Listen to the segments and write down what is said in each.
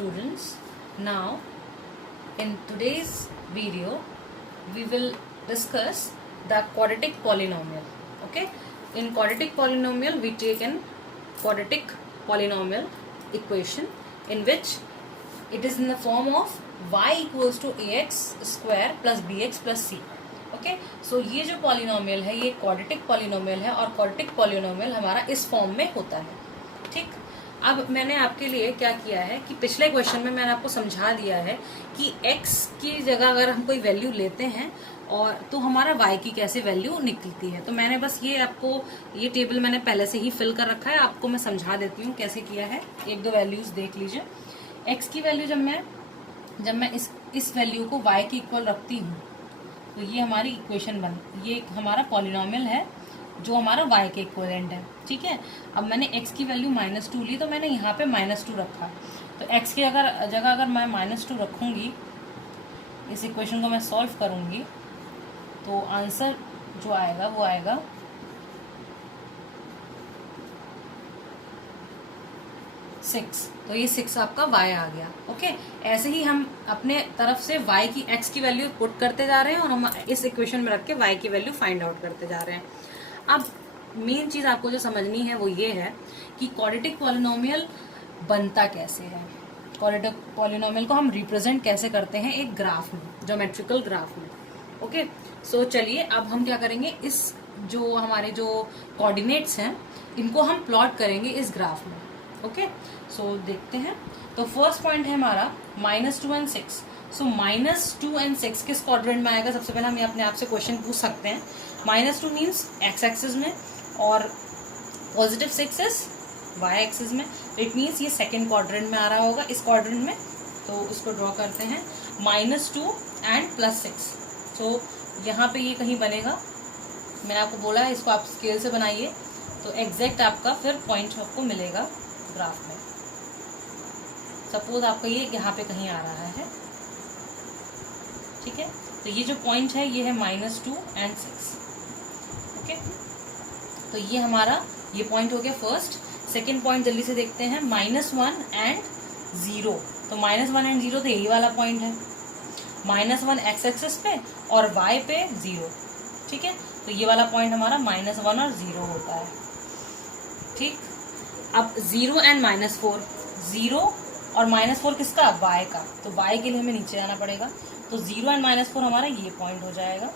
students, now in today's video we will discuss the quadratic polynomial. Okay, in quadratic polynomial we take an quadratic polynomial equation in which it is in the form of y equals to ax square plus bx plus c. Okay so ये जो polynomial है ये quadratic polynomial है और quadratic polynomial हमारा इस form में होता है. ठीक, अब मैंने आपके लिए क्या किया है कि पिछले क्वेश्चन में मैंने आपको समझा दिया है कि x की जगह अगर हम कोई वैल्यू लेते हैं और तो हमारा y की कैसे वैल्यू निकलती है. तो मैंने बस ये आपको ये टेबल मैंने पहले से ही फिल कर रखा है, आपको मैं समझा देती हूँ कैसे किया है. एक दो वैल्यूज देख लीजिए. x की वैल्यू जब मैं इस वैल्यू को y की इक्वल रखती हूँ तो ये हमारी इक्वेशन ये हमारा पॉलिनोमियल है जो हमारा y के इक्विवेलेंट है. ठीक है, अब मैंने x की वैल्यू -2 ली तो मैंने यहाँ पे -2 रखा. तो x की जगह अगर मैं -2 रखूँगी, इस इक्वेशन को मैं सॉल्व करूँगी तो आंसर जो आएगा वो आएगा 6. तो ये 6 आपका y आ गया. ओके, ऐसे ही हम अपने तरफ से y की x की वैल्यू पुट करते जा रहे हैं और हम इस इक्वेशन में रख के y की वैल्यू फाइंड आउट करते जा रहे हैं. अब मेन चीज आपको जो समझनी है वो ये है कि क्वाड्रेटिक पॉलिनोमियल बनता कैसे है. क्वाड्रेटिक पॉलिनोमियल को हम रिप्रेजेंट कैसे करते हैं एक ग्राफ में, ज्योमेट्रिकल ग्राफ में. ओके, सो चलिए अब हम क्या करेंगे, इस जो हमारे जो कोऑर्डिनेट्स हैं इनको हम प्लॉट करेंगे इस ग्राफ में. ओके, सो देखते हैं. तो फर्स्ट पॉइंट है हमारा -2 and 6. सो -2 and 6 किस क्वाड्रेंट में आएगा. सबसे पहले हम अपने आप से क्वेश्चन पूछ सकते हैं. -2 मीन्स x एक्सिस में और +6 इज y एक्सिस में. इट मीन्स ये सेकेंड क्वाड्रेंट में आ रहा होगा इस क्वाड्रेंट में. तो उसको ड्रॉ करते हैं. -2 and +6. तो यहाँ पे ये कहीं बनेगा. मैंने आपको बोला है इसको आप स्केल से बनाइए तो एग्जैक्ट आपका फिर पॉइंट आपको मिलेगा ग्राफ में. सपोज आपका ये यहाँ पे कहीं आ रहा है. ठीक है, तो ये जो पॉइंट है ये है -2 and 6. ओके, तो ये हमारा ये पॉइंट हो गया फर्स्ट. सेकेंड पॉइंट जल्दी से देखते हैं. -1 and 0. तो -1 and 0 तो यही वाला पॉइंट है. -1 x एक्सिस पे और y पे 0. ठीक है, तो ये वाला पॉइंट हमारा -1 और 0 होता है. ठीक, अब 0 and -4. 0 और -4 किसका, y का. तो y के लिए हमें नीचे आना पड़ेगा. तो 0 and -4 हमारा ये पॉइंट हो जाएगा.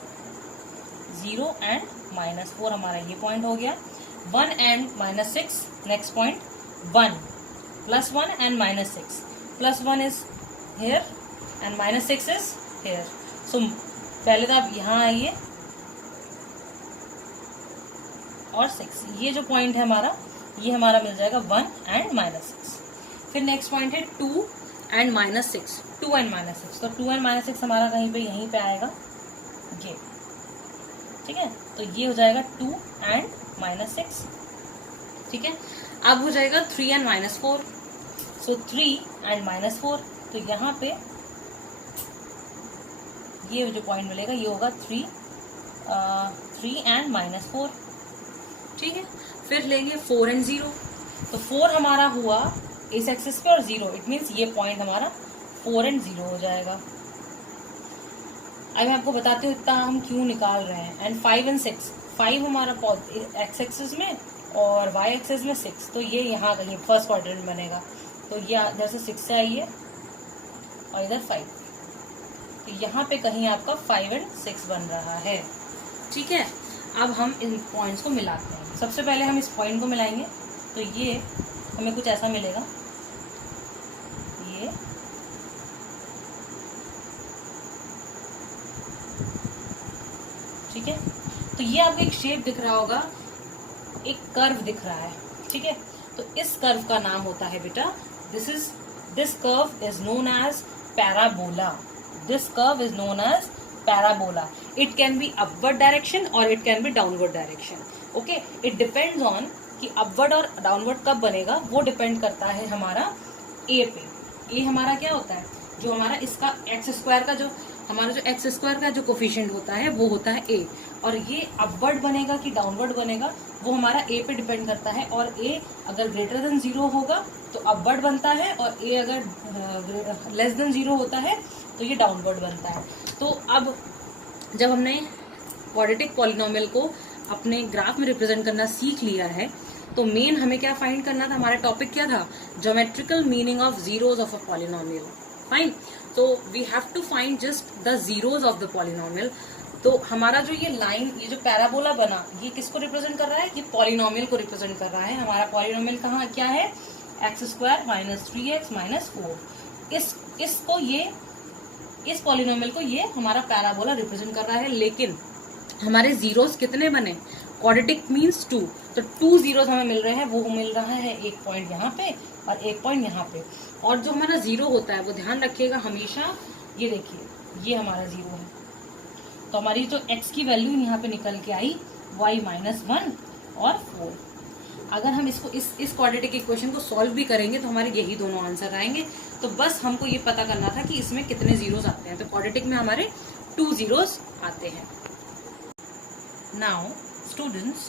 0 and -4 हमारा ये पॉइंट हो गया. 1 and -6 next point. 1 +1 and -6. +1 is here and -6 is here. So पहले तो आप यहाँ आइए और 6. ये जो पॉइंट है हमारा ये हमारा मिल जाएगा 1 and -6. फिर नेक्स्ट पॉइंट है 2 and -6. 2 and -6. तो 2 and -6 हमारा कहीं पे यहीं पे आएगा ये. ठीक है, तो ये हो जाएगा 2 and -6. ठीक है, अब हो जाएगा 3 and -4. So 3 and -4. तो यहाँ पे ये जो पॉइंट मिलेगा ये होगा 3 and -4. ठीक है, फिर लेंगे 4 and 0. तो 4 हमारा हुआ इस एक्सिस पे और 0. इट मीन्स ये पॉइंट हमारा 4 and 0 हो जाएगा. अब मैं आपको बताती हूँ इतना हम क्यों निकाल रहे हैं. And 5 and 6. 5 हमारा एक्स एक्सिस में और y एक्सिस में 6. तो ये यहाँ कहीं फर्स्ट क्वाड्रेंट बनेगा. तो ये जैसे 6 से आइए और इधर 5. तो यहाँ पे कहीं आपका 5 and 6 बन रहा है. ठीक है, अब हम इन पॉइंट्स को मिलाते हैं. सबसे पहले हम इस पॉइंट को मिलाएंगे तो ये हमें कुछ ऐसा मिलेगा. ये ठीक है, तो ये आपको एक शेप दिख रहा होगा, एक कर्व दिख रहा है. ठीक है, तो इस कर्व का नाम होता है बेटा this curve is known as parabola. This curve is known as parabola. It can be upward direction और it can be downward direction. Okay, it depends on कि अपवर्ड और डाउनवर्ड कब बनेगा. वो डिपेंड करता है हमारा ए पे. ए हमारा क्या होता है, जो हमारा इसका x² का जो हमारा जो x² का जो कोफिशिएंट होता है वो होता है a. और ये अपवर्ड बनेगा कि डाउनवर्ड बनेगा वो हमारा ए पे डिपेंड करता है। और ए अगर ग्रेटर देन 0 होगा तो अपवर्ड बनता है, और ए अगर लेस देन 0 होता है तो ये डाउनवर्ड बनता है। तो अब जब हमने क्वाड्रेटिक पॉलिनोमियल को अपने ग्राफ में रिप्रेजेंट करना सीख लिया है, तो मेन हमें क्या फाइंड करना था, हमारा टॉपिक क्या था, geometrical meaning of zeros of a polynomial. Fine, तो we have to find just the zeros of the polynomial. तो हमारा जो ये लाइन, ये जो पैराबोला बना, ये किसको रिप्रेजेंट कर रहा है, ये पॉलिनोमियल को रिप्रेजेंट कर रहा है। हमारा पॉलिनोमियल कहाँ क्या है, x² - 3x - 4। इसको ये, इस पॉलिनोमियल को ये हमारा पैराबोला रिप्रेजेंट कर रहा है। लेकिन हमारे जीरोस कितने बने, क्वाड्रेटिक मीन्स 2, तो 2 जीरोस हमें मिल रहे हैं। वो मिल रहा है एक पॉइंट यहाँ पे और एक पॉइंट यहाँ पे। और जो हमारा जीरो होता है वो ध्यान रखिएगा हमेशा, ये देखिए ये हमारा जीरो है, तो हमारी जो x की वैल्यू यहाँ पे निकल के आई y - 1 और 4। अगर हम इसको इस क्वाड्रेटिक इक्वेशन को सॉल्व भी करेंगे तो हमारे यही दोनों आंसर आएंगे। तो बस हमको ये पता करना था कि इसमें कितने जीरोस आते हैं। तो क्वाड्रेटिक में हमारे 2 जीरोस आते हैं। Now students,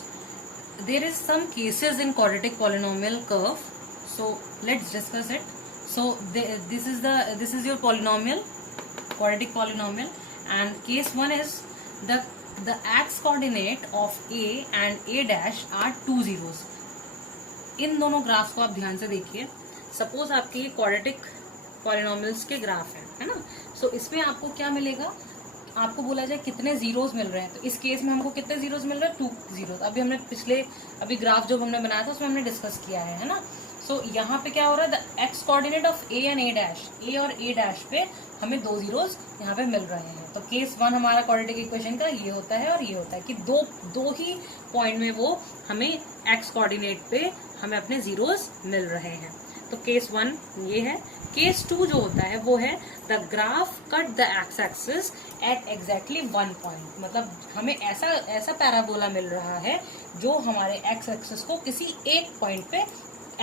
there is some cases in quadratic polynomial curve, so let's discuss it. So this is your polynomial, quadratic polynomial, and case 1 is the x coordinate of a and a dash are 2 zeros. इन दोनों graphs को आप ध्यान से देखिए। Suppose आपके ये quadratic polynomials के graph है ना। सो इसमें आपको क्या मिलेगा, आपको बोला जाए कितने जीरोस मिल रहे हैं, तो इस केस में हमको कितने जीरोस मिल रहे हैं, 2 जीरोस। अभी हमने अभी ग्राफ जो हमने बनाया था उसमें हमने डिस्कस किया है ना। सो यहाँ पे क्या हो रहा है, the x coordinate of A and A dash, A और ए डैश पे हमें 2 जीरोस यहाँ पे मिल रहे हैं। तो केस 1 हमारा क्वाड्रेटिक इक्वेशन का ये होता है और ये होता है कि दो ही पॉइंट में वो हमें एक्स कोऑर्डिनेट पे हमें अपने जीरोस मिल रहे हैं। तो केस 1 ये है। केस 2 जो होता है वो है the graph cut the x axis at exactly 1 point. मतलब हमें ऐसा पैराबोला मिल रहा है जो हमारे एक्स एक्सिस को किसी एक पॉइंट पे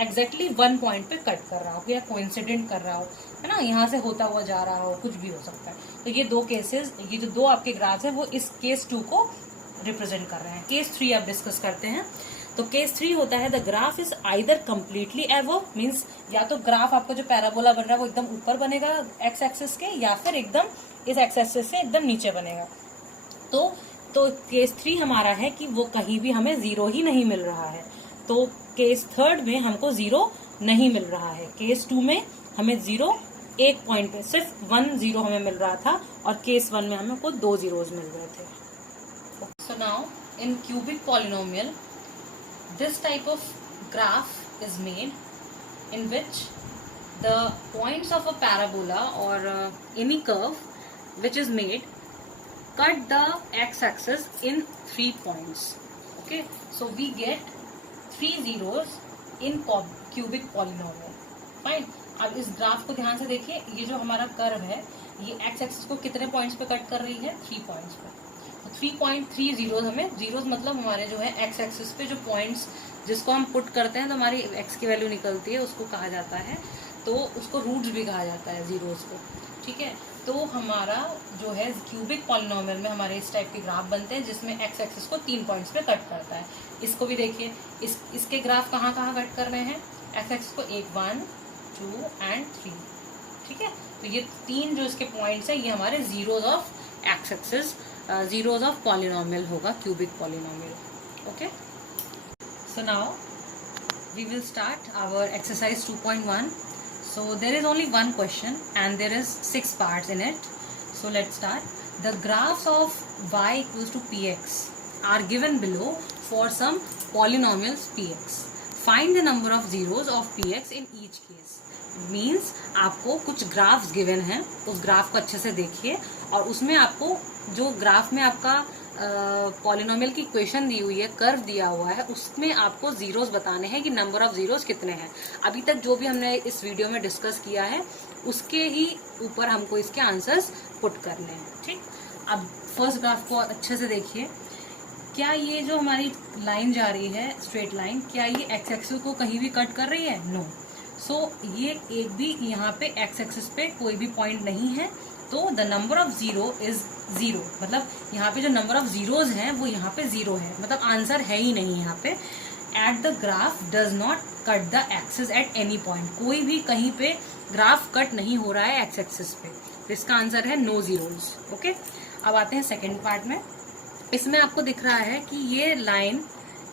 एग्जैक्टली 1 पॉइंट पे कट कर रहा हो या कोइंसिडेंट कर रहा हो, है ना, यहाँ से होता हुआ जा रहा हो, कुछ भी हो सकता है। तो ये 2 केसेस, ये जो 2 आपके ग्राफ्स है वो इस केस 2 को रिप्रेजेंट कर रहे हैं। केस 3 आप डिस्कस करते हैं। तो केस 3 होता है the graph is either completely above, means या तो ग्राफ आपका जो पैराबोला बन रहा है वो एकदम ऊपर बनेगा एक्स एक्सिस के, या फिर एकदम इस एक्स एक्सिस से एकदम नीचे बनेगा। तो केस 3 हमारा है कि वो कहीं भी हमें 0 ही नहीं मिल रहा है। तो केस 3 में हमको 0 नहीं मिल रहा है। केस 2 में हमें 0 एक पॉइंट पे सिर्फ 1 0 हमें मिल रहा था, और केस 1 में हमें को 2 जीरोस मिल रहे थे। So now in cubic polynomial, this type of graph is made in which the points of a parabola or any curve which is made cut the x-axis in 3 points. Okay, so we get 3 zeros in cubic polynomial. Fine. अब इस graph को ध्यान से देखिए, ये जो हमारा curve है ये एक्स एक्सिस को कितने पॉइंट्स पे कट कर रही है, 3 पॉइंट्स पे। 3.3 जीरोस, हमें जीरोस मतलब हमारे जो है एक्स एक्सिस पे जो पॉइंट्स जिसको हम पुट करते हैं तो हमारी एक्स की वैल्यू निकलती है, उसको कहा जाता है, तो उसको रूट्स भी कहा जाता है जीरोस को। ठीक है, तो हमारा जो है क्यूबिक पॉलिनोमियल में हमारे इस टाइप के ग्राफ बनते हैं जिसमें एक्स एक्सिस को 3 पॉइंट्स पे कट करता है। इसको भी देखिए, इसके ग्राफ कहाँ कहाँ कट कर रहे हैं, एक्स एक्सिस को 1 2 एंड 3। ठीक है, तो ये 3 जो इसके पॉइंट्स है ये हमारे zeros of x axis, zeros of polynomial होगा cubic polynomial. Okay, so now we will start our exercise 2.1. so there is only one question and there is 6 parts in it. So let's start. The graphs of y equals to px are given below for some polynomials px. Find the number of zeros of px in each case. Means आपको कुछ graphs given हैं, उस graph को अच्छे से देखिए और उसमें आपको जो ग्राफ में आपका पॉलिनोमियल की इक्वेशन दी हुई है, कर्व दिया हुआ है, उसमें आपको जीरोस बताने हैं कि नंबर ऑफ जीरोस कितने हैं। अभी तक जो भी हमने इस वीडियो में डिस्कस किया है उसके ही ऊपर हमको इसके आंसर्स पुट करने हैं। ठीक, अब फर्स्ट ग्राफ को अच्छे से देखिए। क्या ये जो हमारी लाइन जा रही है स्ट्रेट लाइन, क्या ये एक्स एक्सिस को कहीं भी कट कर रही है? नो। सो ये एक भी यहाँ पे एक्स एक्सिस पे कोई भी पॉइंट नहीं है, तो the number of zero is 0, मतलब यहाँ पे जो नंबर ऑफ जीरोज हैं वो यहाँ पे 0 है, मतलब आंसर है ही नहीं यहाँ पे. At the graph does not cut the axis at any point, कोई भी कहीं पे ग्राफ कट नहीं हो रहा है एक्स एक्सिस पे, तो इसका आंसर है नो जीरोज. ओके, अब आते हैं सेकेंड पार्ट में. इसमें आपको दिख रहा है कि ये लाइन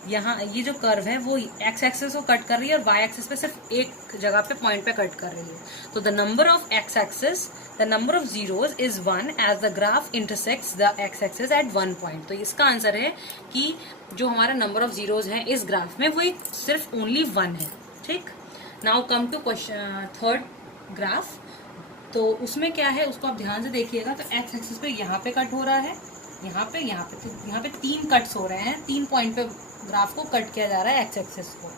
यहाँ, ये जो कर्व है वो एक्स एक्सिस को कट कर रही है और वाई एक्सिस पे सिर्फ एक जगह पे पॉइंट पे कट कर रही है. तो the number of x axis, the number of zeros is 1 as the graph intersects the x axis at 1 point. तो इसका आंसर है कि जो हमारा नंबर ऑफ जीरोज है इस ग्राफ में वो एक सिर्फ ओनली 1 है. ठीक, now come to question third graph. तो उसमें क्या है उसको आप ध्यान से देखिएगा. तो एक्स एक्सिस पे यहाँ पे कट हो रहा है, यहाँ पे, तो यहाँ पे 3 कट्स हो रहे हैं, 3 पॉइंट पे ग्राफ को कट किया जा रहा है एक्स एक्सिस को.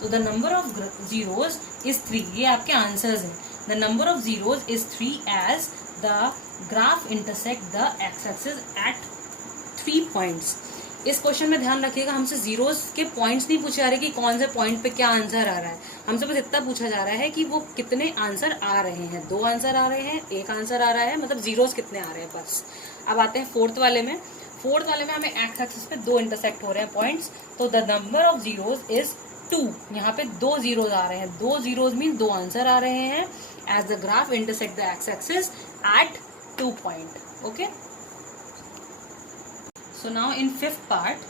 तो the number of zeros is 3, ये आपके आंसर्स हैं. The number of zeros is 3 as the graph intersect the x axis at 3 points. इस क्वेश्चन में ध्यान रखिएगा, हमसे जीरोज के पॉइंट्स नहीं पूछे जा रहे कि कौन से पॉइंट पे क्या आंसर आ रहा है. हमसे बस इतना पूछा जा रहा है कि वो कितने आंसर आ रहे हैं. 2 आंसर आ रहे हैं, 1 आंसर आ रहा है, मतलब जीरोज कितने आ रहे हैं बस. अब आते हैं फोर्थ वाले में. फोर्थ वाले में हमें एक्स एक्सिस पे 2 इंटरसेक्ट हो रहे हैं पॉइंट्स. तो the number of zeros is 2, यहाँ पे 2 जीरोज आ रहे हैं. 2 जीरोज मीन 2 आंसर आ रहे हैं as the graph intersect the x axis at 2 point. Okay, so now in fifth part,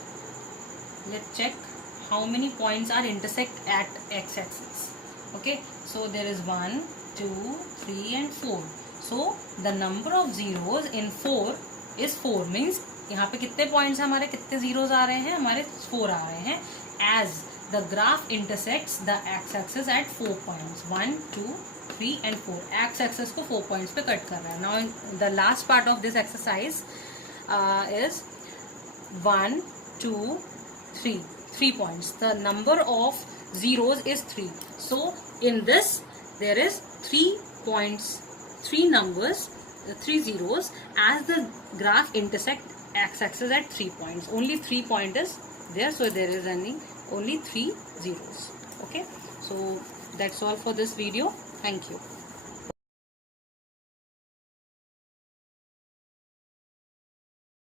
let's check how many points are intersect at x axis. Okay, so there is 1, 2, 3 and 4. So the number of zeros in 4 is 4, means यहाँ पे कितने points हमारे, कितने zeros आ रहे हैं हमारे, 4 आ रहे हैं. As the graph intersects the x axis at 4 points, 1, 2, 3 and 4. X axis को 4 पॉइंट्स पे कट कर रहा है. Now the last part of this exercise is 1, 2, 3 points. The number of zeros is 3. So in this there is 3 points, 3 numbers, 3 zeros as the graph intersect x-axis at 3 points. Only 3 point is there, so there is only 3 zeros. Okay, so that's all for this video. Thank you.